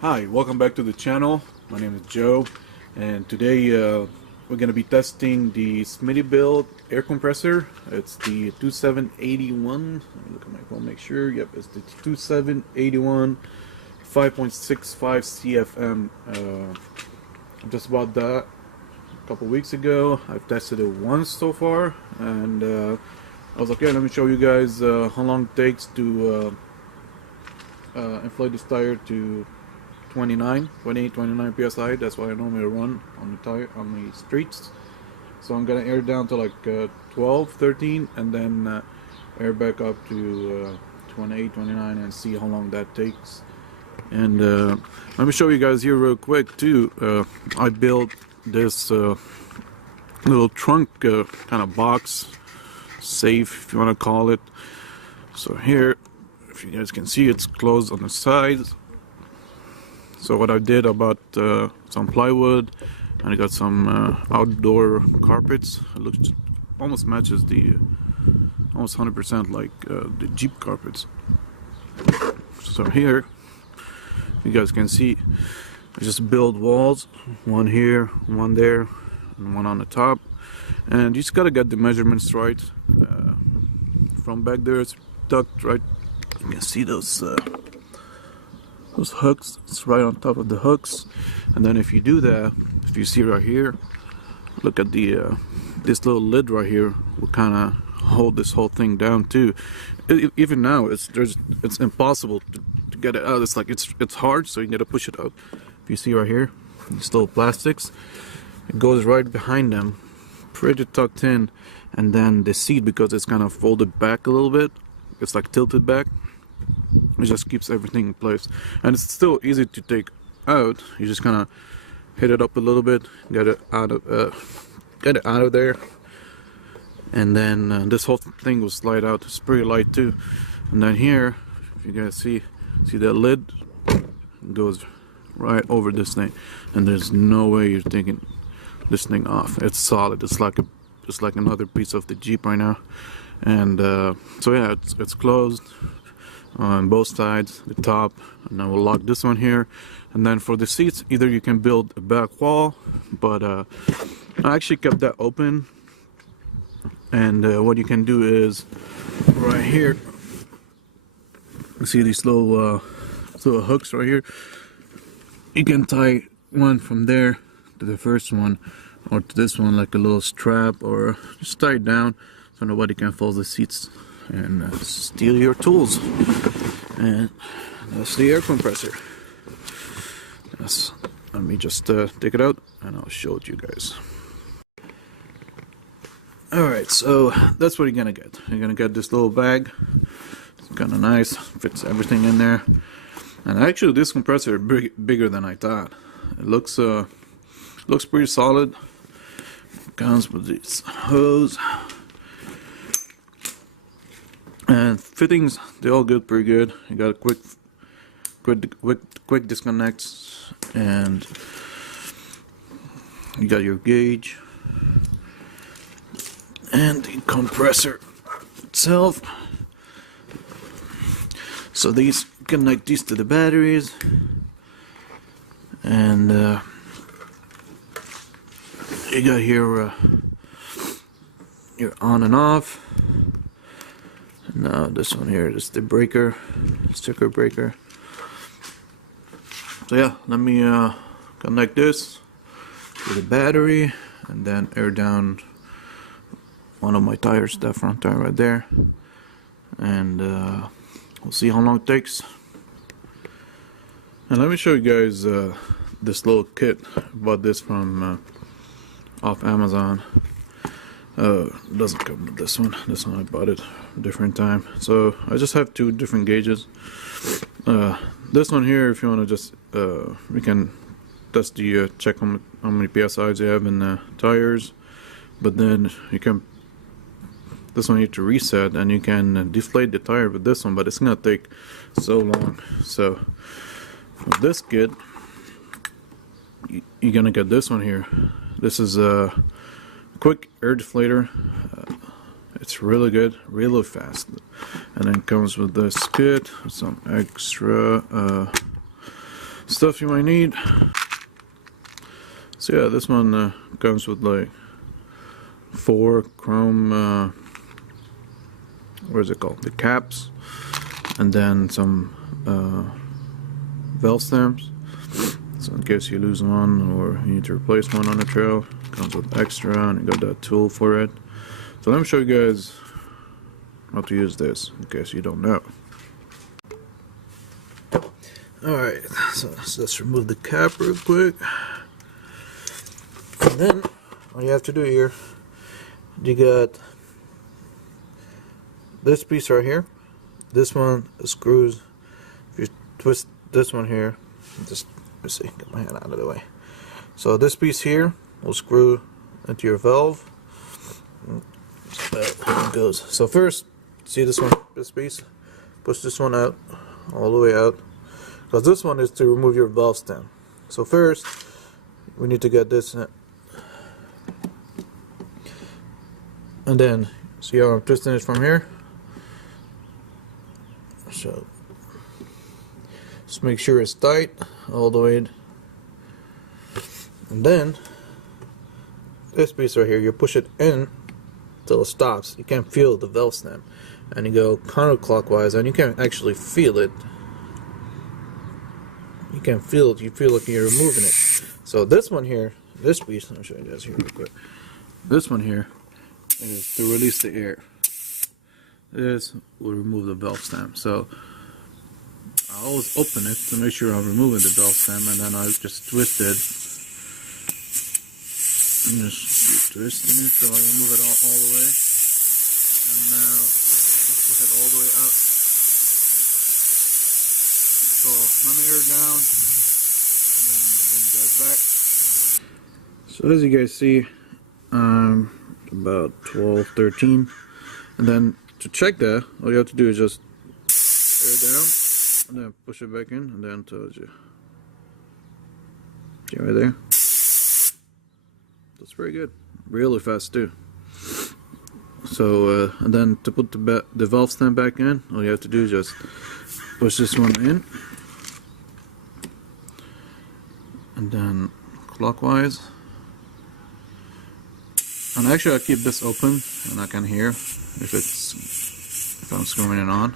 Hi, welcome back to the channel. My name is Joe, and today we're going to be testing the Smittybilt air compressor. It's the 2781. Let me look at my phone, make sure. Yep, it's the 2781 5.65 CFM. I just bought that a couple weeks ago. I've tested it once so far, and I was like, yeah, let me show you guys how long it takes to inflate this tire to 28, 29 psi. That's what I normally run on the tire on the streets. So I'm gonna air down to like 12, 13, and then air back up to 28, 29, and see how long that takes. And let me show you guys here real quick too. I built this little trunk kind of box, safe if you want to call it. So here, if you guys can see, it's closed on the sides. So what I did, I bought some plywood, and I got some outdoor carpets. It looks almost matches the almost 100% like the Jeep carpets. So here, you guys can see, I just build walls, one here, one there, and one on the top. And you just gotta get the measurements right. From back there, it's tucked right. You can see those hooks. It's right on top of the hooks. And then if you do that, if you see right here, look at the this little lid right here will kind of hold this whole thing down too. Even now, it's impossible to get it out. It's like it's hard, so you gotta push it out. If you see right here, these little plastics, it goes right behind them, pretty tucked in. And then the seat, because it's kind of folded back a little bit, it's like tilted back, it just keeps everything in place. And it's still easy to take out. You just kind of hit it up a little bit, get it out of there, and then this whole thing will slide out. It's pretty light too. And then here, if you guys see that lid, it goes right over this thing, and there's no way you're taking this thing off. It's solid. It's like another piece of the Jeep right now. And so yeah, it's closed on both sides, the top, and then we'll lock this one here. And then for the seats, either you can build a back wall, but I actually kept that open. And what you can do is right here, you see these little hooks right here. You can tie one from there to the first one, or to this one, like a little strap, or just tie it down so nobody can fold the seats and steal your tools. And that's the air compressor. Yes, let me just take it out and I'll show it to you guys. Alright, so that's what you're gonna get. You're gonna get this little bag. It's kind of nice, fits everything in there. And actually this compressor is bigger than I thought. It looks pretty solid. Comes with this hose. And fittings, they all good, pretty good. You got a quick disconnects, and you got your gauge and the compressor itself. So these connect these to the batteries, and you got here your on and off. Now this one here is the breaker, sticker breaker. So yeah, let me connect this to the battery and then air down one of my tires, that front tire right there, and we'll see how long it takes. And let me show you guys this little kit. I bought this from off Amazon. Doesn't come with this one. This one I bought it a different time. So I just have two different gauges. This one here, if you want to just we can test the check how many psi's you have in the tires. But then you can, this one you need to reset, and you can deflate the tire with this one, but it's gonna take so long. So with this kit, you're gonna get this one here. This is a quick air deflator. It's really good, really fast, and then comes with this kit, some extra stuff you might need. So yeah, this one comes with like 4 chrome, what is it called? The caps, and then some valve stamps. So in case you lose one or you need to replace one on the trail, comes with extra, and you got that tool for it. So let me show you guys how to use this in case you don't know. Alright, so let's remove the cap real quick. And then all you have to do here, you got this piece right here. This one screws. If you twist this one here, just let's see, get my hand out of the way. So this piece here will screw into your valve. So it goes. So first, see this one, this piece, push this one out, all the way out, because this one is to remove your valve stem. So first, we need to get this in. And then, see how I'm twisting it from here? So, just make sure it's tight all the way. And then, this piece right here, you push it in till it stops. You can feel the valve stem. And you go counterclockwise, and you can actually feel it. You can feel it, you feel like you're removing it. So this one here, this piece, let me show you guys here real quick. This one here is to release the air. This will remove the valve stem. So I always open it to make sure I'm removing the valve stem, and then I just twist it. I'm just twisting it till I remove it all the way. And now let's push it all the way out. So let me air it down, and then bring you guys back. So as you guys see, about 12, 13, and then to check that, all you have to do is just air it down, and then push it back in, and then tells you. See right there? That's pretty good. Really fast too. So, and then to put the valve stem back in, all you have to do is just push this one in, and then clockwise. And actually I keep this open and I can hear if I'm screwing it on.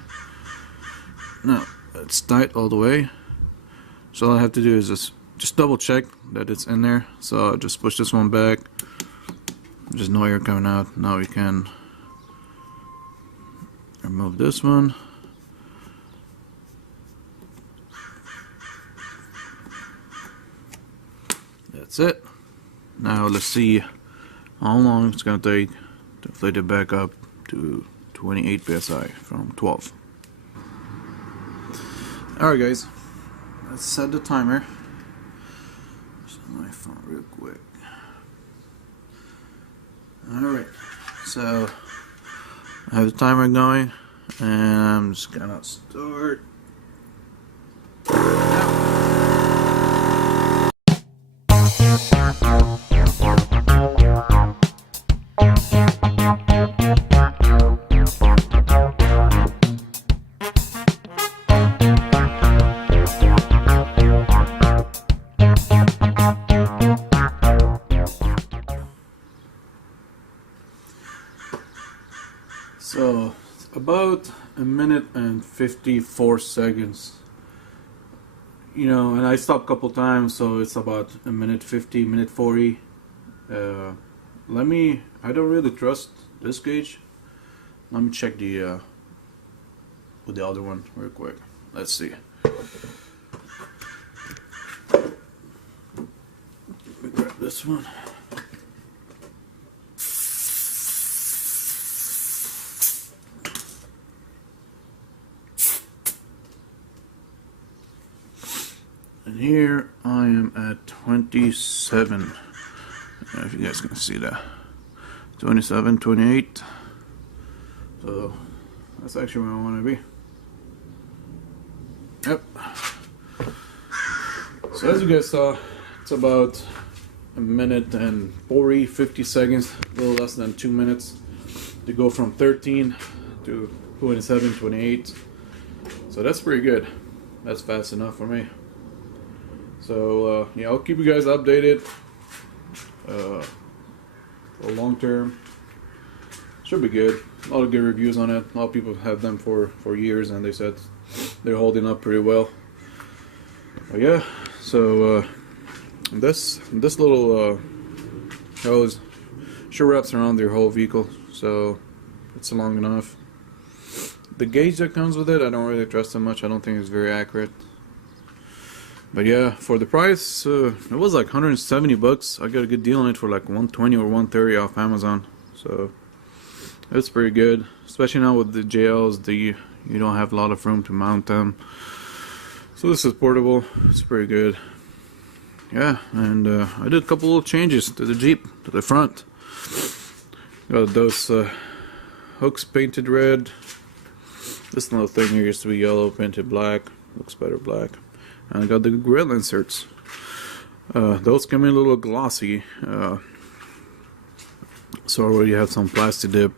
Now it's tight all the way, so all I have to do is just double check that it's in there. So just push this one back, there's no air coming out. Now we can remove this one. That's it. Now let's see how long it's going to take to inflate it back up to 28 psi from 12. Alright guys, let's set the timer. Set my phone real quick. Alright, so I have the timer going, and I'm just gonna start. So about a minute and 54 seconds, you know, and I stopped a couple times, so it's about a minute 50, minute 40. I don't really trust this gauge. Let me check the with the other one real quick. Let's see. Let me grab this one. And here I am at 27. I don't know if you guys can see that. 27, 28. So that's actually where I want to be. Yep. So as you guys saw, it's about a minute and 40, 50 seconds, a little less than 2 minutes to go from 13 to 27, 28. So that's pretty good. That's fast enough for me. So yeah, I'll keep you guys updated for long term. Should be good. A lot of good reviews on it. A lot of people have them for years, and they said they're holding up pretty well. But yeah, so this little hose sure wraps around your whole vehicle, so it's long enough. The gauge that comes with it, I don't really trust it much. I don't think it's very accurate. But yeah, for the price, it was like 170 bucks. I got a good deal on it for like 120 or 130 off Amazon. So it's pretty good, especially now with the JLs. You don't have a lot of room to mount them. So this is portable. It's pretty good. Yeah, and I did a couple little changes to the Jeep, to the front. Got those hooks painted red. This little thing here used to be yellow, painted black. Looks better black. And I got the grill inserts. Those come in a little glossy. So I already have some plastic dip.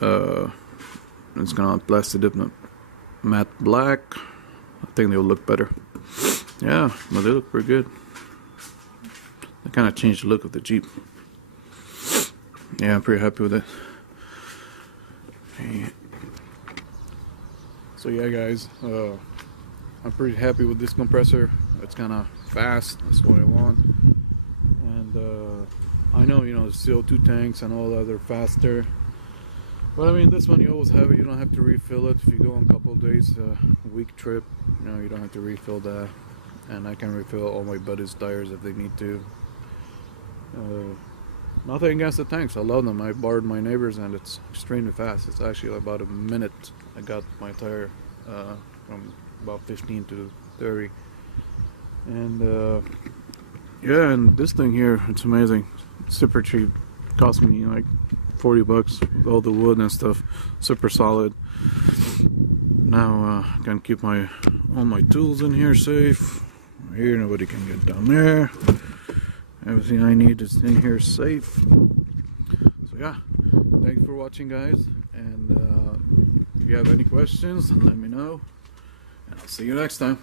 It's gonna plastic dip matte black. I think they'll look better. Yeah, but they look pretty good. They kind of changed the look of the Jeep. Yeah, I'm pretty happy with it. So yeah, guys, I'm pretty happy with this compressor. It's kind of fast. That's what I want. And I know, you know, the CO2 tanks and all that are faster. But I mean, this one you always have it. You don't have to refill it if you go on a couple of days, week trip. You know, you don't have to refill that. And I can refill all my buddies' tires if they need to. Nothing against the tanks. I love them. I borrowed my neighbor's and it's extremely fast. It's actually about a minute. I got my tire from about 15 to 30. And yeah, and this thing here, it's amazing. It's super cheap. It cost me like 40 bucks with all the wood and stuff. Super solid. Now I can keep all my tools in here safe. Here, nobody can get down there. Everything I need is in here safe. So yeah, thanks for watching, guys. And if you have any questions, let me know. And I'll see you next time.